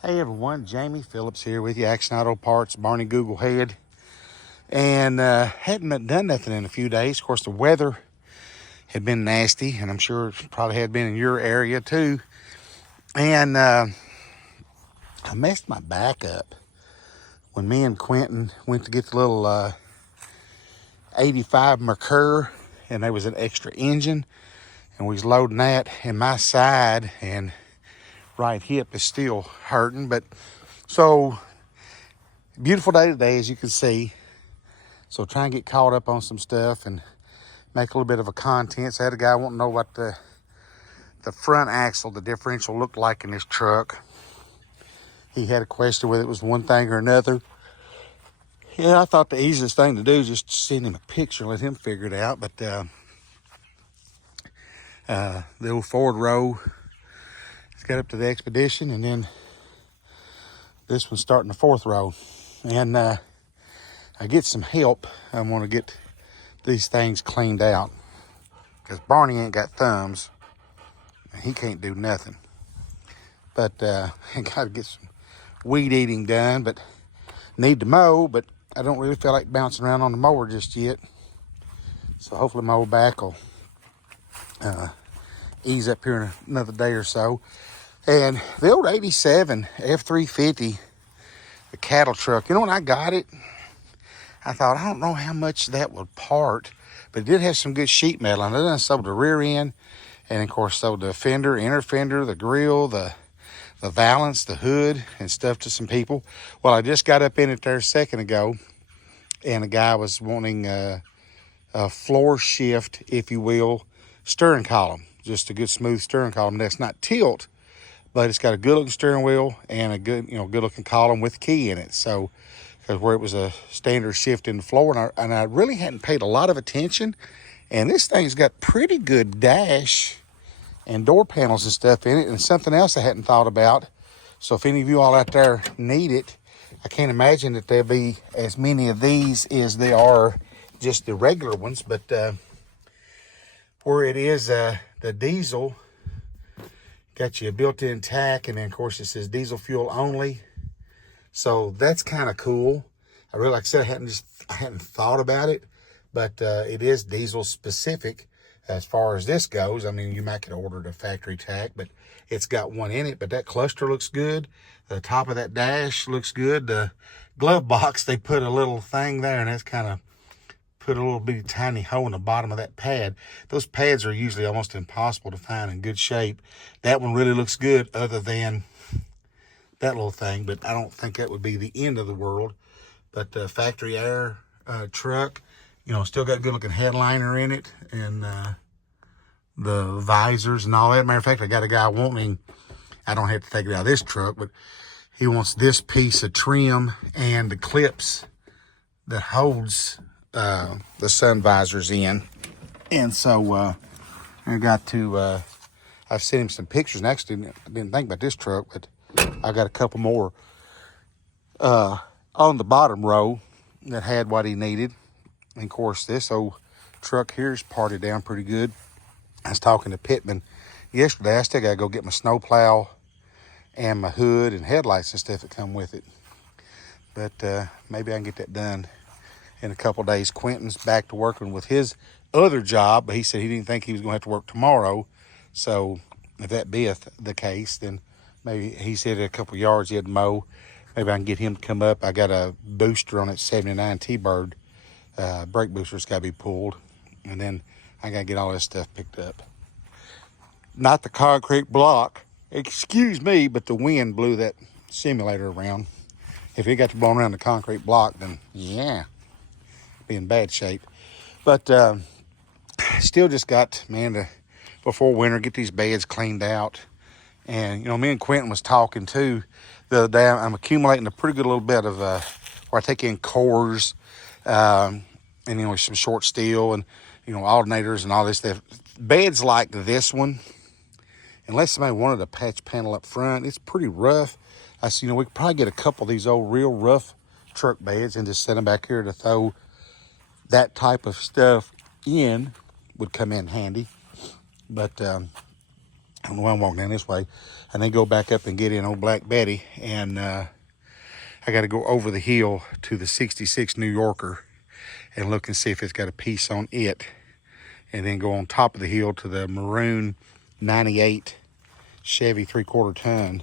Hey everyone, Jamie Phillips here with you, Action Auto Parts, Barney Google Head. And hadn't done nothing in a few days. Of course, the weather had been nasty, and I'm sure it probably had been in your area too. And I messed my back up when me and Quentin went to get the little 85 Mercure, and there was an extra engine, and we was loading that, and my side and right hip is still hurting. But so beautiful day today, as you can see. So try and get caught up on some stuff and make a little bit of a content. So I had a guy want to know what the front axle, the differential, looked like in this truck. He had a question whether it was one thing or another. Yeah, I thought the easiest thing to do is just send him a picture and let him figure it out. But the old forward row, it's got up to the Expedition, and then this one's starting the fourth row. And I get some help. I want to get these things cleaned out because Barney ain't got thumbs and he can't do nothing. But I got to get some weed eating done, but need to mow, but I don't really feel like bouncing around on the mower just yet. So hopefully my old back will ease up here in another day or so. And the old 87 F350, the cattle truck, you know, when I got it, I thought, I don't know how much that would part, but it did have some good sheet metal. And I sold the rear end, and of course sold the fender, inner fender, the grill, the valance, the hood, and stuff to some people. Well, I just got up in it there a second ago, and a guy was wanting a floor shift, if you will, steering column. Just a good smooth steering column. That's not tilt, but it's got a good looking steering wheel and a good, good looking column with key in it. So, because where it was a standard shift in the floor, and I really hadn't paid a lot of attention. And this thing's got pretty good dash and door panels and stuff in it, and something else I hadn't thought about. So if any of you all out there need it, I can't imagine that there'll be as many of these as there are just the regular ones. But where it is the diesel, got you a built-in tack, and then of course it says diesel fuel only. So that's kind of cool. I really, like I said, I hadn't thought about it, but it is diesel specific as far as this goes. I mean, you might could order the factory tack, but it's got one in it. But that cluster looks good. The top of that dash looks good. The glove box, they put a little thing there, and that's kind of put a little bitty tiny hole in the bottom of that pad. Those pads are usually almost impossible to find in good shape. That one really looks good, other than that little thing, but I don't think that would be the end of the world. But the factory air truck, still got good looking headliner in it, and the visors and all that. Matter of fact, I got a guy wanting, I don't have to take it out of this truck, but he wants this piece of trim and the clips that holds the sun visors in. And so I got to, I've sent him some pictures, and actually I didn't think about this truck, but I got a couple more on the bottom row that had what he needed. And of course, this old truck here is parted down pretty good. I was talking to Pittman yesterday. I still got to go get my snowplow and my hood and headlights and stuff that come with it. But maybe I can get that done in a couple days. Quentin's back to working with his other job, but he said he didn't think he was going to have to work tomorrow. So if that beeth the case, then maybe he said a couple yards he had to mow. Maybe I can get him to come up. I got a booster on that 79 T-Bird. Brake booster's got to be pulled. And then I got to get all this stuff picked up. Not the concrete block. Excuse me, but the wind blew that simulator around. If it got to blow around the concrete block, then yeah, be in bad shape. But still just got, before winter, get these beds cleaned out. And, me and Quentin was talking too the other day. I'm accumulating a pretty good little bit of where I take in cores and, some short steel and, alternators and all this stuff. Beds like this one, unless somebody wanted a patch panel up front, it's pretty rough. I said, we could probably get a couple of these old real rough truck beds and just set them back here to throw that type of stuff in, would come in handy. But I don't know why I'm walking down this way, and then go back up and get in old Black Betty. And I got to go over the hill to the 66 New Yorker and look and see if it's got a piece on it. And then go on top of the hill to the maroon 98 Chevy 3/4 ton.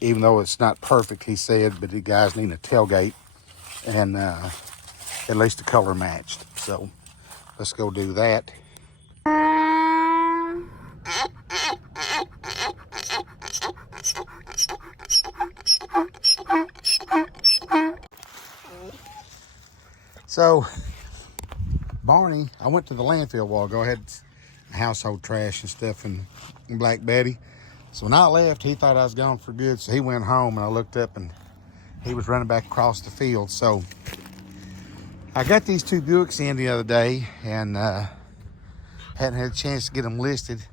Even though it's not perfect, he said, but the guys need a tailgate and at least the color matched. So let's go do that. So Barney, I went to the landfill a while ago. I had household trash and stuff in Black Betty. So when I left, he thought I was gone for good. So he went home, and I looked up and he was running back across the field. So I got these 2 Buicks in the other day, and hadn't had a chance to get them listed.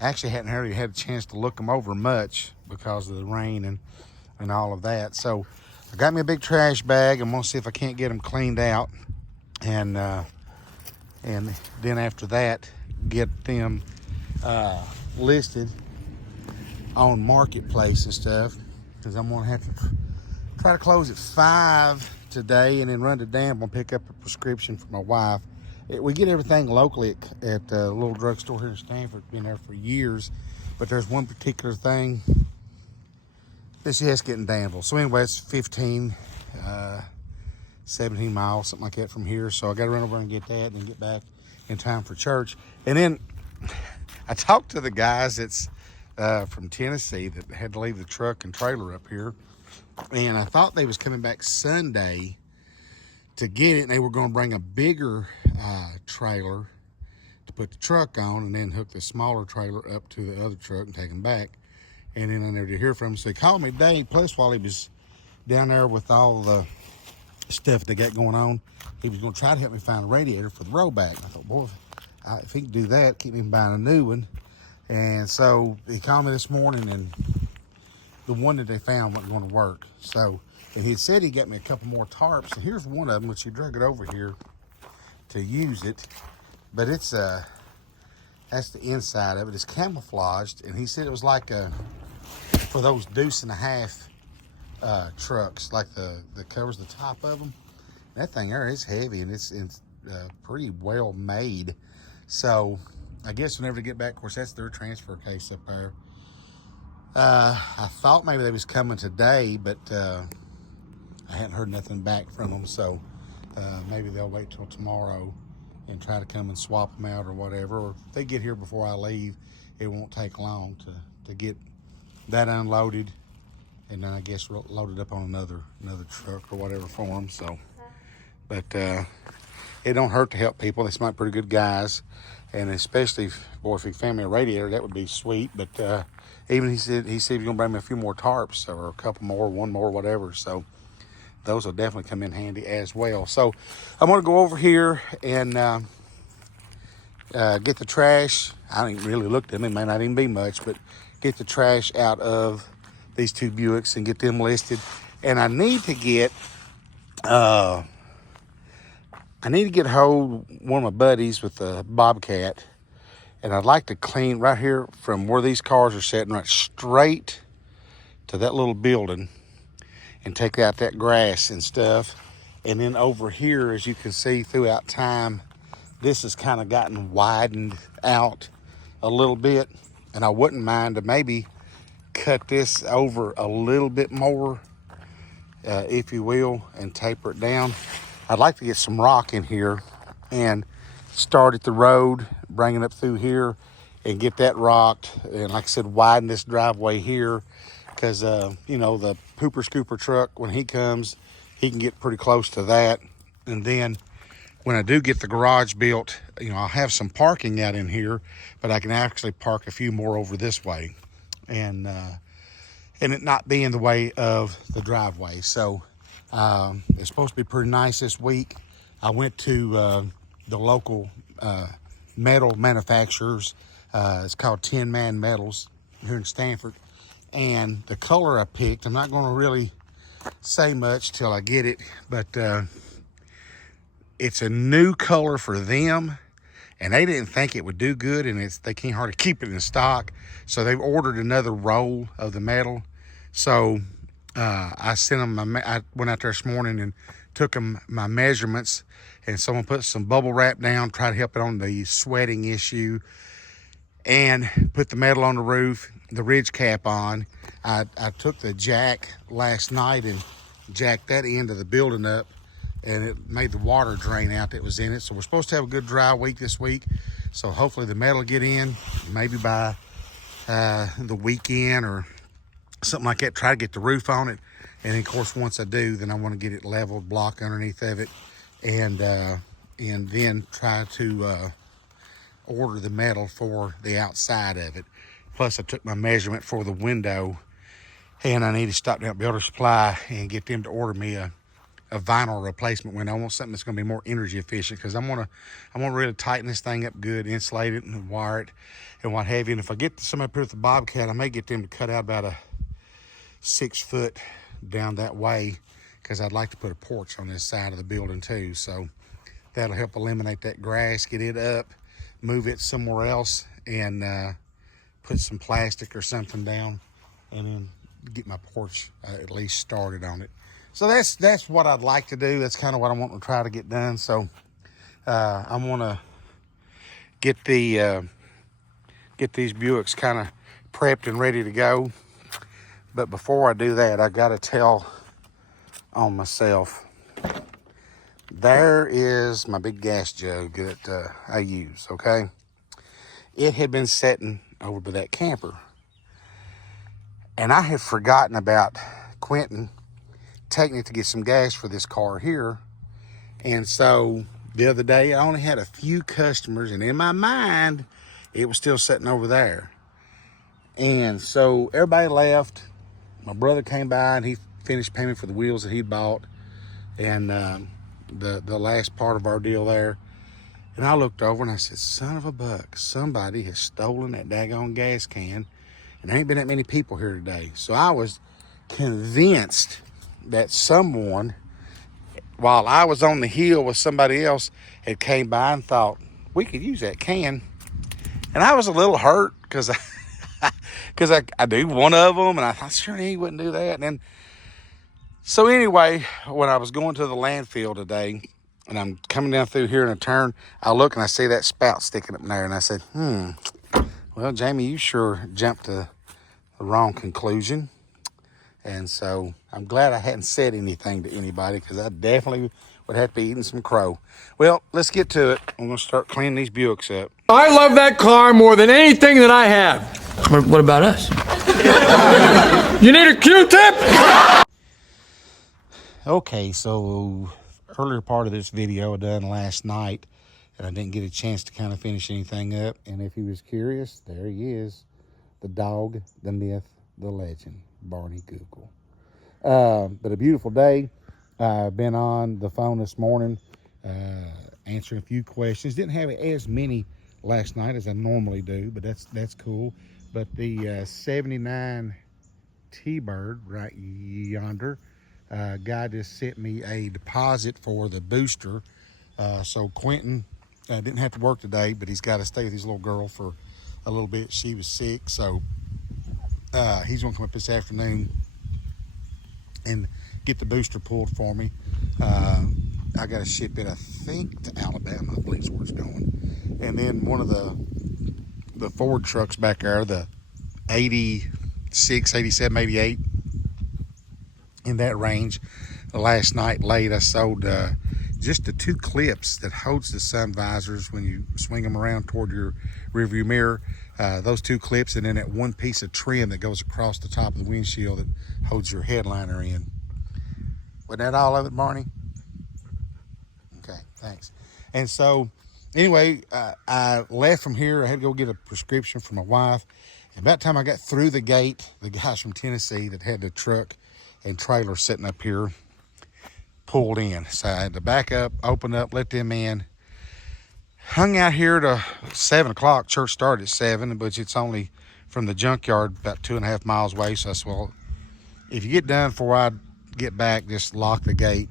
Actually, hadn't really had a chance to look them over much because of the rain and all of that. So I got me a big trash bag. I'm gonna see if I can't get them cleaned out, and then after that, get them listed on Marketplace and stuff, because I'm gonna have to try to close at 5 today and then run to Danville and pick up a prescription for my wife. We get everything locally at a little drugstore here in Stanford. Been there for years, but there's one particular thing that she has to get in Danville. So anyway, it's 17 miles, something like that from here. So I got to run over and get that and then get back in time for church. And then I talked to the guys that's from Tennessee that had to leave the truck and trailer up here. And I thought they was coming back Sunday to get it, and they were going to bring a bigger trailer to put the truck on and then hook the smaller trailer up to the other truck and take them back. And then I never did hear from him. So he called me today, plus while he was down there with all the stuff they got going on, he was going to try to help me find a radiator for the rollback. I thought, boy, if he can do that, keep me from buying a new one. And so he called me this morning, and the one that they found wasn't going to work. So, and he said he got me a couple more tarps. And here's one of them, which he drug it over here to use it. But it's that's the inside of it. It's camouflaged, and he said it was like for those deuce and a half trucks, like the covers the top of them. That thing there is heavy, and it's pretty well made. So I guess whenever they get back, of course, that's their transfer case up there. I thought maybe they was coming today, but I hadn't heard nothing back from them. So maybe they'll wait till tomorrow and try to come and swap them out or whatever. Or if they get here before I leave, it won't take long to get that unloaded, and then I guess loaded up on another truck or whatever for them. So, but it don't hurt to help people. They seem like pretty good guys, and especially if he found me a radiator, that would be sweet. But even he said he's gonna bring me a few more tarps or a couple more, one more, whatever. So those will definitely come in handy as well. So I'm gonna go over here and get the trash. I didn't really look at them. It may not even be much, but get the trash out of these 2 Buicks and get them listed. And I need to get hold one of my buddies with a Bobcat, and I'd like to clean right here from where these cars are sitting, right straight to that little building, and take out that grass and stuff. And then over here, as you can see throughout time, this has kind of gotten widened out a little bit, and I wouldn't mind to maybe cut this over a little bit more, if you will, and taper it down. I'd like to get some rock in here and start at the road, bring it up through here and get that rocked. And like I said, widen this driveway here, because, the pooper scooper truck, when he comes, he can get pretty close to that. And then when I do get the garage built, I'll have some parking out in here, but I can actually park a few more over this way, and it not be in the way of the driveway. So it's supposed to be pretty nice this week. I went to the local metal manufacturers. It's called 10 Man Metals here in Stanford. And the color I picked, I'm not going to really say much till I get it, but it's a new color for them, and they didn't think it would do good, and they can't hardly keep it in stock. So they've ordered another roll of the metal. So I sent them, I went out there this morning and took them my measurements, and someone put some bubble wrap down, try to help it on the sweating issue, and put the metal on the roof, the ridge cap on. I took the jack last night and jacked that end of the building up, and it made the water drain out that was in it. So we're supposed to have a good dry week this week. So hopefully the metal will get in, maybe by the weekend or something like that. Try to get the roof on it. And of course, once I do, then I want to get it leveled, block underneath of it, and then try to order the metal for the outside of it. Plus, I took my measurement for the window, and I need to stop down at Builder Supply and get them to order me a vinyl replacement window. I want something that's going to be more energy efficient, because I want to really tighten this thing up good, insulate it, and wire it, and what have you. And if I get somebody to put it with the Bobcat, I may get them to cut out about a 6 foot down that way, because I'd like to put a porch on this side of the building too. So that'll help eliminate that grass, get it up, move it somewhere else, and put some plastic or something down, and then get my porch at least started on it. So that's what I'd like to do. That's kind of what I want to try to get done. So I want to get these Buicks kind of prepped and ready to go. But before I do that, I got to tell on myself. There is my big gas jug that I use, okay? It had been sitting over by that camper, and I had forgotten about Quentin taking it to get some gas for this car here. And so the other day, I only had a few customers, and in my mind, it was still sitting over there. And so everybody left. My brother came by, and he finished payment for the wheels that he bought, and the last part of our deal there. And I looked over and I said, son of a buck, somebody has stolen that daggone gas can, and there ain't been that many people here today. So I was convinced that someone, while I was on the hill with somebody else, had came by and thought, we could use that can. And I was a little hurt, because I do one of them, and I thought, sure he wouldn't do that. And then, so anyway, when I was going to the landfill today, and I'm coming down through here in a turn, I look and I see that spout sticking up there, and I said, well, Jamie, you sure jumped to the wrong conclusion. And so I'm glad I hadn't said anything to anybody, because I definitely would have to be eating some crow. Well, let's get to it. I'm going to start cleaning these Buicks up. I love that car more than anything that I have. What about us? You need a Q-tip? Okay, so earlier part of this video I done last night, and I didn't get a chance to kind of finish anything up. And if he was curious, there he is, the dog, the myth, the legend, Barney Google. But a beautiful day. I've been on the phone this morning answering a few questions. Didn't have as many last night as I normally do, but that's cool. But the 79 T-Bird right yonder, guy just sent me a deposit for the booster. So Quentin didn't have to work today, but he's got to stay with his little girl for a little bit. She was sick, so he's gonna come up this afternoon and get the booster pulled for me. I got to ship it, I think, to Alabama, I believe is where it's going. And then one of the Ford trucks back there, the 86, 87, 88, in that range, last night late I sold just the 2 clips that holds the sun visors when you swing them around toward your rearview mirror. Those 2 clips, and then that one piece of trim that goes across the top of the windshield that holds your headliner in. Wasn't that all of it, Barney? Okay, thanks. And so anyway, I left from here. I had to go get a prescription for my wife. And about the time I got through the gate, the guys from Tennessee that had the truck and trailer sitting up here pulled in. So I had to back up, open up, let them in. Hung out here to 7 o'clock. Church started at 7, but it's only from the junkyard about 2.5 miles away. So I said, well, if you get done before I get back, just lock the gate.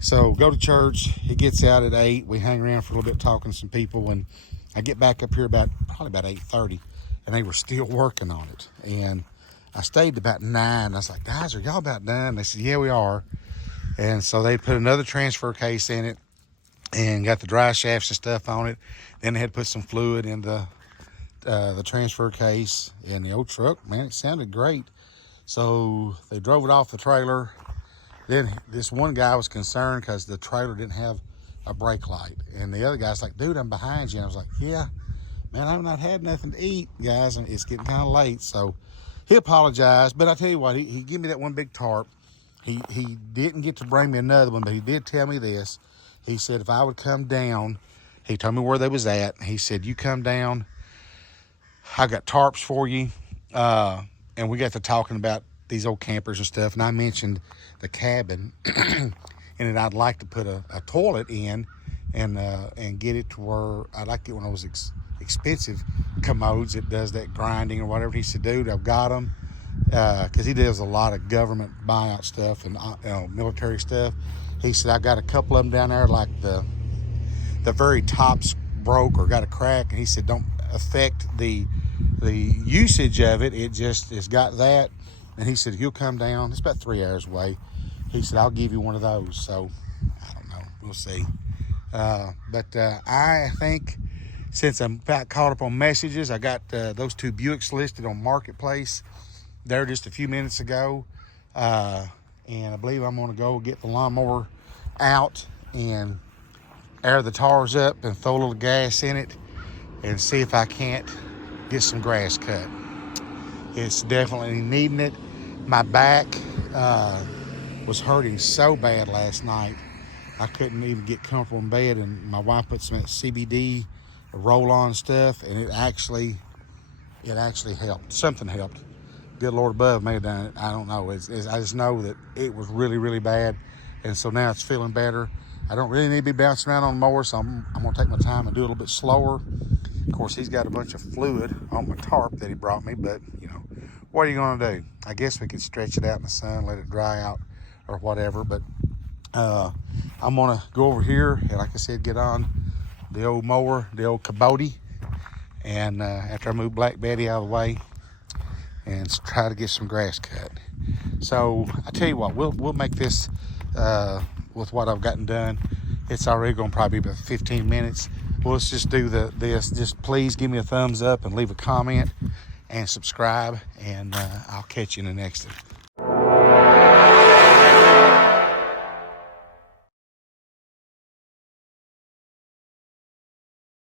So go to church. He gets out at 8. We hang around for a little bit talking to some people, and I get back up here probably about 8:30, and they were still working on it. And I stayed to about 9. I was like, guys, are y'all about done? They said, yeah, we are. And so they put another transfer case in it and got the dry shafts and stuff on it. Then they had to put some fluid in the transfer case. And the old truck, man, it sounded great. So they drove it off the trailer. Then this one guy was concerned because the trailer didn't have a brake light. And the other guy's like, dude, I'm behind you. And I was like, yeah, man, I've not had nothing to eat, guys, and it's getting kind of late. So he apologized. But I tell you what, he gave me that one big tarp. He didn't get to bring me another one, but he did tell me this. He said if I would come down, he told me where they was at. He said, you come down, I got tarps for you. And we got to talking about these old campers and stuff. And I mentioned the cabin and that I'd like to put a toilet in and get it to where I'd like to get one of those expensive commodes that does that grinding or whatever. He said, dude, I've got them. Because he does a lot of government buyout stuff and military stuff. He said, I got a couple of them down there, like the very tops broke or got a crack. And he said, don't affect the usage of it. It's got that. And he said, if you'll come down, it's about 3 hours away. He said, I'll give you one of those. So I don't know, we'll see. But I think since I'm about caught up on messages, I got those 2 Buicks listed on Marketplace there just a few minutes ago. And I believe I'm going to go get the lawnmower out and air the tires up and throw a little gas in it and see if I can't get some grass cut. It's definitely needing it. My back was hurting so bad last night. I couldn't even get comfortable in bed, and my wife put some CBD roll-on stuff, and it actually helped. Something helped. Good Lord above may have done it. I don't know. I just know that it was really, really bad. And so now it's feeling better. I don't really need to be bouncing around on the mower, so I'm going to take my time and do it a little bit slower. Of course, he's got a bunch of fluid on my tarp that he brought me, but, what are you going to do? I guess we could stretch it out in the sun, let it dry out or whatever. But I'm going to go over here and, like I said, get on the old mower, the old Kubota. And after I move Black Betty out of the way, and try to get some grass cut. So I tell you what, we'll make this with what I've gotten done. It's already going to probably be about 15 minutes. Well, let's just do this. Just please give me a thumbs up and leave a comment and subscribe, and I'll catch you in the next one.